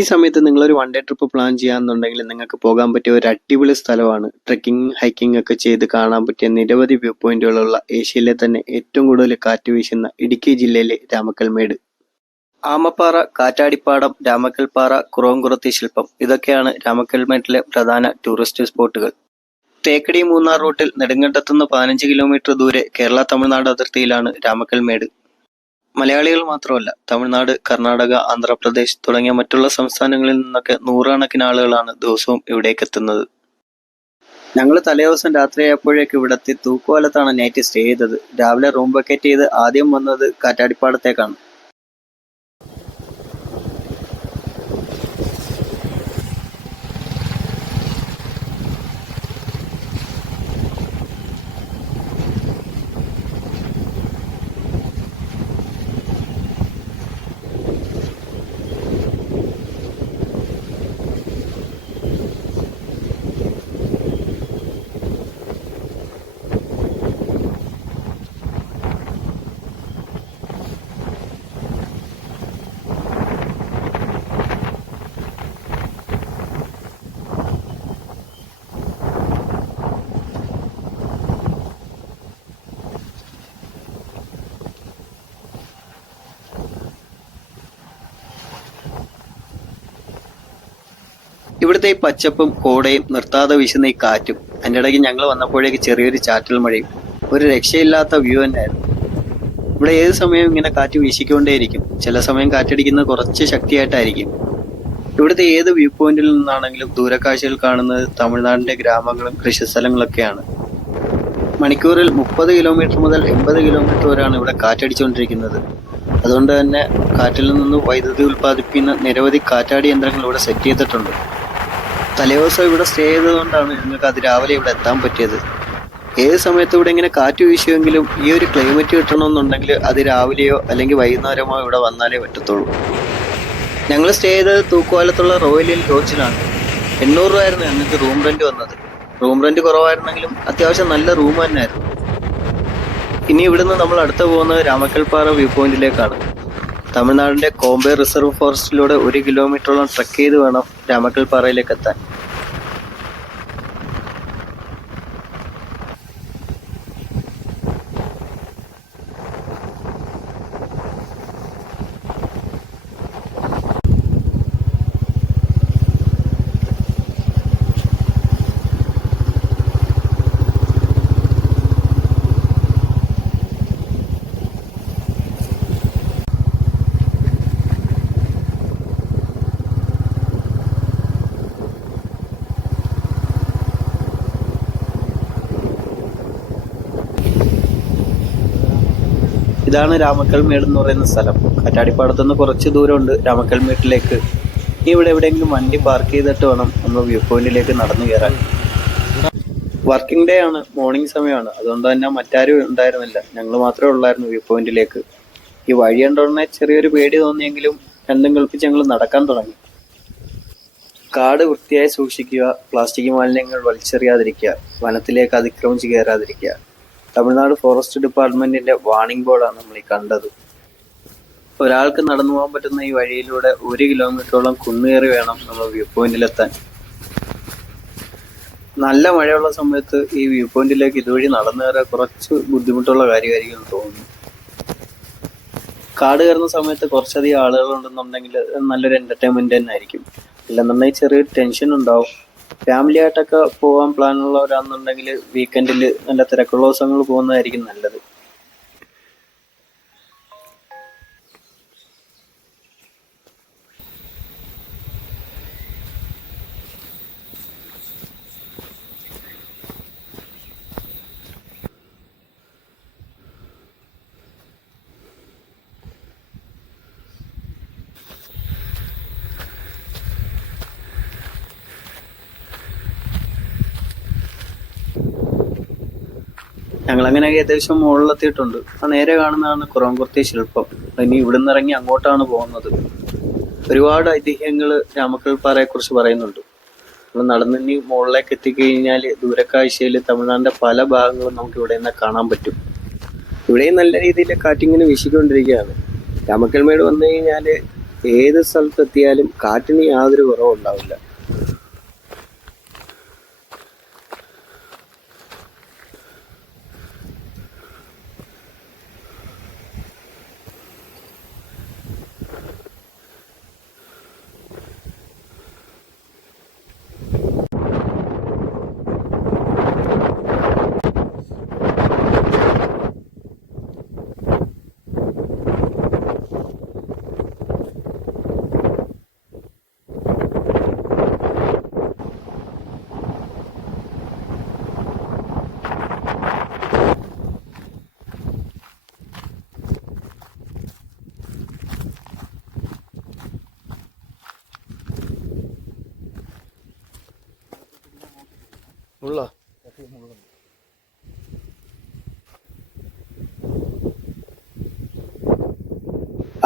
ഈ സമയത്ത് നിങ്ങളൊരു വൺ ഡേ ട്രിപ്പ് പ്ലാൻ ചെയ്യാന്നുണ്ടെങ്കിൽ നിങ്ങൾക്ക് പോകാൻ പറ്റിയ ഒരു അടിപൊളി സ്ഥലമാണ്. ട്രെക്കിംഗ് ഹൈക്കിംഗ് ഒക്കെ ചെയ്ത് കാണാൻ പറ്റിയ നിരവധി വ്യൂ പോയിന്റുകളുള്ള ഏഷ്യയിലെ തന്നെ ഏറ്റവും കൂടുതൽ കാറ്റ് വീശുന്ന ഇടുക്കി ജില്ലയിലെ രാമക്കൽമേട്. ആമപ്പാറ, കാറ്റാടിപ്പാടം, രാമക്കൽപ്പാറ, കുറവൻകുറത്തി ശില്പം ഇതൊക്കെയാണ് രാമക്കൽമേട്ടിലെ പ്രധാന ടൂറിസ്റ്റ് സ്പോട്ടുകൾ. തേക്കടി മൂന്നാർ റൂട്ടിൽ നെടുങ്കണ്ടത്തുനിന്ന് 15 കിലോമീറ്റർ ദൂരെ കേരള തമിഴ്നാട് അതിർത്തിയിലാണ് രാമക്കൽമേട്. മലയാളികൾ മാത്രമല്ല, തമിഴ്നാട്, കർണാടക, ആന്ധ്രാപ്രദേശ് തുടങ്ങിയ മറ്റുള്ള സംസ്ഥാനങ്ങളിൽ നിന്നൊക്കെ നൂറുകണക്കിന് ആളുകളാണ് ദിവസവും ഇവിടേക്ക് എത്തുന്നത്. ഞങ്ങൾ തലേദിവസം രാത്രിയായപ്പോഴേക്ക് ഇവിടെത്തി തൂക്കുപാലത്താണ് നൈറ്റ് സ്റ്റേ ചെയ്തത്. രാവിലെ റൂം വെക്കേറ്റ് ചെയ്ത് ആദ്യം വന്നത് കാറ്റാടിപ്പാടത്തേക്കാണ്. ഇവിടുത്തെ ഈ പച്ചപ്പും കോടയും നിർത്താതെ വീശുന്ന ഈ കാറ്റും അതിൻ്റെ ഇടയ്ക്ക് ഞങ്ങൾ വന്നപ്പോഴേക്ക് ചെറിയൊരു ചാറ്റൽ മഴയും ഒരു രക്ഷയില്ലാത്ത വ്യൂ തന്നെയായിരുന്നു. ഇവിടെ ഏത് സമയവും ഇങ്ങനെ കാറ്റ് വീശിക്കൊണ്ടേയിരിക്കും. ചില സമയം കാറ്റടിക്കുന്നത് കുറച്ച് ശക്തിയായിട്ടായിരിക്കും. ഇവിടുത്തെ ഏത് വ്യൂ പോയിന്റിൽ നിന്നാണെങ്കിലും ദൂരക്കാഴ്ചയിൽ കാണുന്നത് തമിഴ്നാടിന്റെ ഗ്രാമങ്ങളും കൃഷിസ്ഥലങ്ങളൊക്കെയാണ്. മണിക്കൂറിൽ 30 കിലോമീറ്റർ മുതൽ 80 കിലോമീറ്റർ വരെയാണ് ഇവിടെ കാറ്റടിച്ചുകൊണ്ടിരിക്കുന്നത്. അതുകൊണ്ട് തന്നെ കാറ്റിൽ നിന്ന് വൈദ്യുതി ഉൽപ്പാദിപ്പിക്കുന്ന നിരവധി കാറ്റാടി യന്ത്രങ്ങൾ ഇവിടെ സെറ്റ് ചെയ്തിട്ടുണ്ട്. തലേദിവസം ഇവിടെ സ്റ്റേ ചെയ്തതുകൊണ്ടാണ് ഞങ്ങൾക്ക് അതിരാവിലെ ഇവിടെ എത്താൻ പറ്റിയത്. ഏത് സമയത്തും ഇവിടെ ഇങ്ങനെ കാറ്റ് വീശുമെങ്കിലും ഈ ഒരു ക്ലൈമറ്റ് കിട്ടണമെന്നുണ്ടെങ്കിൽ അതിരാവിലെയോ അല്ലെങ്കിൽ വൈകുന്നേരമോ ഇവിടെ വന്നാലേ പറ്റത്തുള്ളൂ. ഞങ്ങൾ സ്റ്റേ ചെയ്തത് തൂക്കുപാലത്തുള്ള റോയൽ ലോഡ്ജിലാണ്. 800 രൂപയായിരുന്നു ഞങ്ങൾക്ക് റൂം റെന്റ് വന്നത്. റൂം റെന്റ് കുറവായിരുന്നെങ്കിലും അത്യാവശ്യം നല്ല റൂം തന്നെയായിരുന്നു. ഇനി ഇവിടുന്ന് നമ്മൾ അടുത്ത് പോകുന്നത് രാമക്കൽപ്പാറ വ്യൂ പോയിന്റിലേക്കാണ്. തമിഴ്നാടിന്റെ കോംബെ റിസർവ് ഫോറസ്റ്റിലൂടെ 1 കിലോമീറ്ററോളം ട്രെക്ക് ചെയ്ത് വേണം രാമക്കൽപ്പാറയിലേക്ക് എത്താൻ. ഇതാണ് രാമക്കൽമേട് എന്ന് പറയുന്ന സ്ഥലം. കാറ്റാടിപ്പാടത്തുനിന്ന് കുറച്ച് ദൂരമുണ്ട് രാമക്കൽമേട്ടിലേക്ക്. ഇനി ഇവിടെ എവിടെയെങ്കിലും വണ്ടി പാർക്ക് ചെയ്തിട്ട് വേണം നമ്മൾ വ്യൂ പോയിന്റിലേക്ക് നടന്നു കയറാൻ. വർക്കിംഗ് ഡേ ആണ്, മോർണിംഗ് സമയമാണ്. അതുകൊണ്ട് തന്നെ മറ്റാരും ഉണ്ടായിരുന്നില്ല, ഞങ്ങൾ മാത്രമേ ഉള്ളായിരുന്നു വ്യൂ പോയിന്റിലേക്ക്. ഈ വഴി കണ്ടോടനെ ചെറിയൊരു പേടി തോന്നിയെങ്കിലും രണ്ടും കൽപ്പിച്ച് ഞങ്ങൾ നടക്കാൻ തുടങ്ങി. കാട് വൃത്തിയായി സൂക്ഷിക്കുക, പ്ലാസ്റ്റിക് മാലിന്യങ്ങൾ വലിച്ചെറിയാതിരിക്കുക, വനത്തിലേക്ക് അതിക്രമിച്ച് കയറാതിരിക്കുക. തമിഴ്നാട് ഫോറസ്റ്റ് ഡിപ്പാർട്ട്മെന്റിന്റെ വാർണിംഗ് ബോർഡാണ് നമ്മൾ ഈ കണ്ടത്. ഒരാൾക്ക് നടന്നു പോകാൻ പറ്റുന്ന ഈ വഴിയിലൂടെ 1 കിലോമീറ്ററോളം കുന്നുകയറി വേണം നമ്മൾ വ്യൂ പോയിന്റിലെത്താൻ. നല്ല മഴയുള്ള സമയത്ത് ഈ വ്യൂ പോയിന്റിലേക്ക് ഇതുവഴി നടന്നു കയറാൻ കുറച്ച് ബുദ്ധിമുട്ടുള്ള കാര്യമായിരിക്കും തോന്നുന്നു. കാട് കയറുന്ന സമയത്ത് കുറച്ചധികം ആളുകളുണ്ടെന്നുണ്ടെങ്കിൽ നല്ലൊരു എന്റർടൈൻമെന്റ് തന്നെ ആയിരിക്കും. ഇല്ലെന്നുണ്ടെങ്കിൽ ചെറിയൊരു ടെൻഷൻ ഉണ്ടാവും. ഫാമിലി ആയിട്ടൊക്കെ പോകാൻ പ്ലാൻ ഉള്ളവരാണെന്നുണ്ടെങ്കിൽ വീക്കെൻഡിൽ നല്ല തിരക്കുള്ള ദിവസങ്ങൾ പോകുന്നതായിരിക്കും നല്ലത്. ഞങ്ങളങ്ങനെ ഏകദേശം മുകളിലെത്തിയിട്ടുണ്ട്. ആ നേരെ കാണുന്നതാണ് കുറവൻകുറത്തി ശില്പം. ഇനി ഇവിടുന്ന് ഇറങ്ങി അങ്ങോട്ടാണ് പോകുന്നത്. ഒരുപാട് ഐതിഹ്യങ്ങൾ രാമക്കൽപ്പാറയെ കുറിച്ച് പറയുന്നുണ്ട്. നമ്മൾ നടന്നിനി മുകളിലേക്ക് എത്തിക്കഴിഞ്ഞാൽ ദൂരക്കാഴ്ചയിൽ തമിഴ്നാടിന്റെ പല ഭാഗങ്ങളും നമുക്ക് ഇവിടെ നിന്ന് കാണാൻ പറ്റും. ഇവിടെയും നല്ല രീതിയിൽ കാറ്റിങ്ങനെ വീശിക്കൊണ്ടിരിക്കുകയാണ്. രാമക്കൽമേട് വന്നു കഴിഞ്ഞാൽ ഏത് സ്ഥലത്തെത്തിയാലും കാറ്റിന് യാതൊരു കുറവുണ്ടാവില്ല. ഉള്ള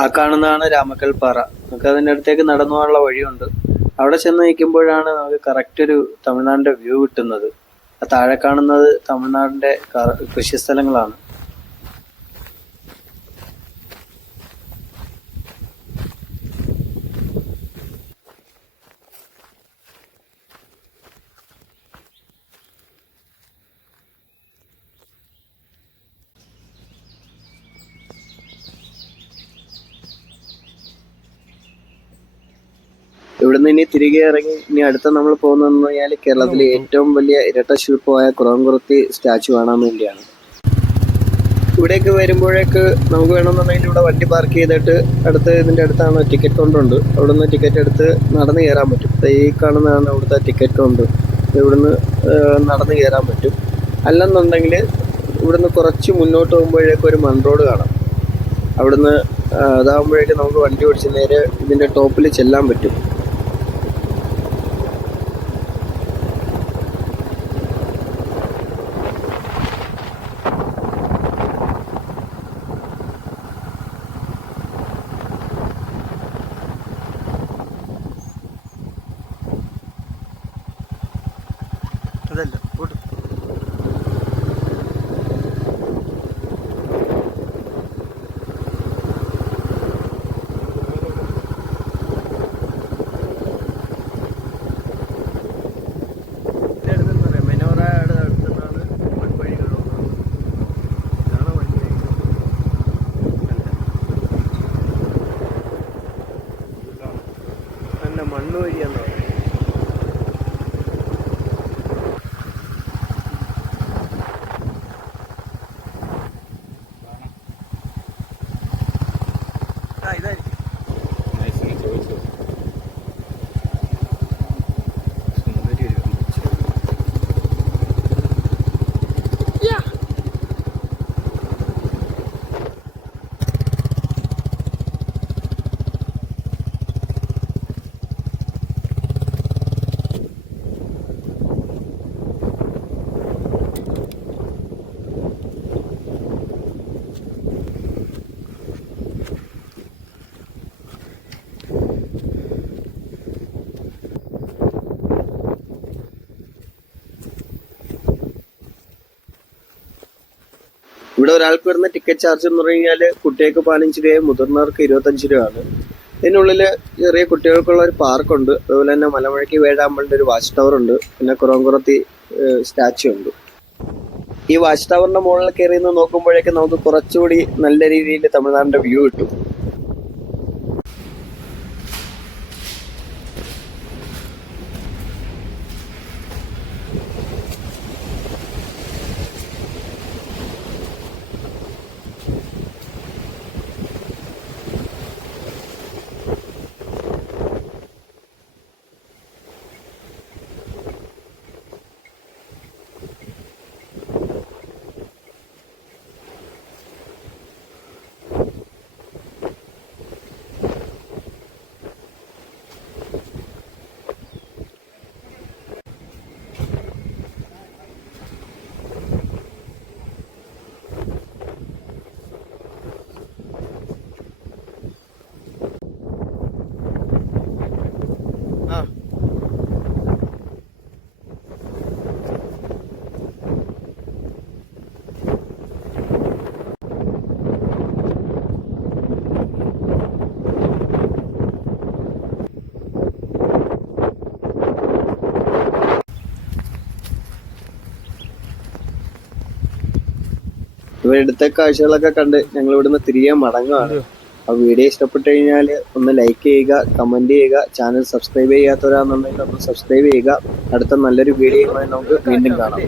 ആ കാണുന്നതാണ് രാമക്കൽ പാറ. നമുക്ക് അതിൻ്റെ അടുത്തേക്ക് നടന്നു പോകാനുള്ള വഴിയുണ്ട്. അവിടെ ചെന്ന് നിൽക്കുമ്പോഴാണ് നമുക്ക് കറക്റ്റ് ഒരു തമിഴ്നാടിന്റെ വ്യൂ കിട്ടുന്നത്. ആ താഴെ കാണുന്നത് തമിഴ്നാടിന്റെ കൃഷി സ്ഥലങ്ങളാണ്. ഇവിടുന്ന് ഇനി തിരികെ ഇറങ്ങി ഇനി അടുത്ത നമ്മൾ പോകുന്നതെന്ന് പറഞ്ഞാൽ കേരളത്തിലെ ഏറ്റവും വലിയ ഇരട്ട ശില്പമായ കുറവൻകുറത്തി സ്റ്റാച്ചു കാണാൻ വേണ്ടിയാണ്. ഇവിടേക്ക് വരുമ്പോഴേക്ക് നമുക്ക് വേണമെന്നുണ്ടെങ്കിൽ ഇവിടെ വണ്ടി പാർക്ക് ചെയ്തിട്ട് ഇതിൻ്റെ അടുത്താണ് ടിക്കറ്റ് കൗണ്ടർ ഉണ്ട്. അവിടുന്ന് ടിക്കറ്റ് എടുത്ത് നടന്ന് കയറാൻ പറ്റും. ഈ കാണുന്നതാണ് അവിടുത്തെ ടിക്കറ്റ് കൗണ്ടർ. ഇവിടുന്ന് നടന്ന് കയറാൻ പറ്റും. അല്ലെന്നുണ്ടെങ്കിൽ ഇവിടുന്ന് കുറച്ച് മുന്നോട്ട് പോകുമ്പോഴേക്കും ഒരു മൺ റോഡ് കാണാം. അവിടുന്ന് അതാകുമ്പോഴേക്കും നമുക്ക് വണ്ടി ഓടിച്ച് നേരെ ഇതിൻ്റെ ടോപ്പിൽ ചെല്ലാൻ പറ്റും. അതല്ല പോട്ട് മെനോറയുടെ അടുത്തുനിന്നാണ് മൺവഴി കാണുന്നത്. ഇതാണ് മൺവഴി. അല്ല മണ്ണ് വഴിയാന്ന് പറയുന്നത്. ഇവിടെ ഒരാൾക്ക് വരുന്ന ടിക്കറ്റ് ചാർജ് എന്ന് പറഞ്ഞു കഴിഞ്ഞാൽ കുട്ടികൾക്ക് 15 രൂപയും മുതിർന്നവർക്ക് 25 രൂപയാണ്. ഇതിനുള്ളിൽ ചെറിയ കുട്ടികൾക്കുള്ള ഒരു പാർക്കുണ്ട്. അതുപോലെ തന്നെ മലമുഴക്കി വേഴാമ്പലിന്റെ ഒരു വാച്ച് ടവർ ഉണ്ട്. പിന്നെ കുറവൻകുറത്തി സ്റ്റാച്ചു ഉണ്ട്. ഈ വാച്ച് ടവറിന്റെ മുകളിൽ കയറി നിന്ന് നോക്കുമ്പോഴേക്കും നമുക്ക് കുറച്ചുകൂടി നല്ല രീതിയിൽ തമിഴ്നാടിന്റെ വ്യൂ കിട്ടും. ഇവിടുത്തെ കാഴ്ചകളൊക്കെ കണ്ട് ഞങ്ങൾ ഇവിടുന്ന് തിരികെ മടങ്ങുകയാണ്. ആ വീഡിയോ ഇഷ്ടപ്പെട്ടു കഴിഞ്ഞാൽ ഒന്ന് ലൈക്ക് ചെയ്യുക, കമന്റ് ചെയ്യുക, ചാനൽ സബ്സ്ക്രൈബ് ചെയ്യാത്തവരാണെന്നുണ്ടെങ്കിൽ ഒന്ന് സബ്സ്ക്രൈബ് ചെയ്യുക. അടുത്ത നല്ലൊരു വീഡിയോയുമായി നമുക്ക് വീണ്ടും കാണാം.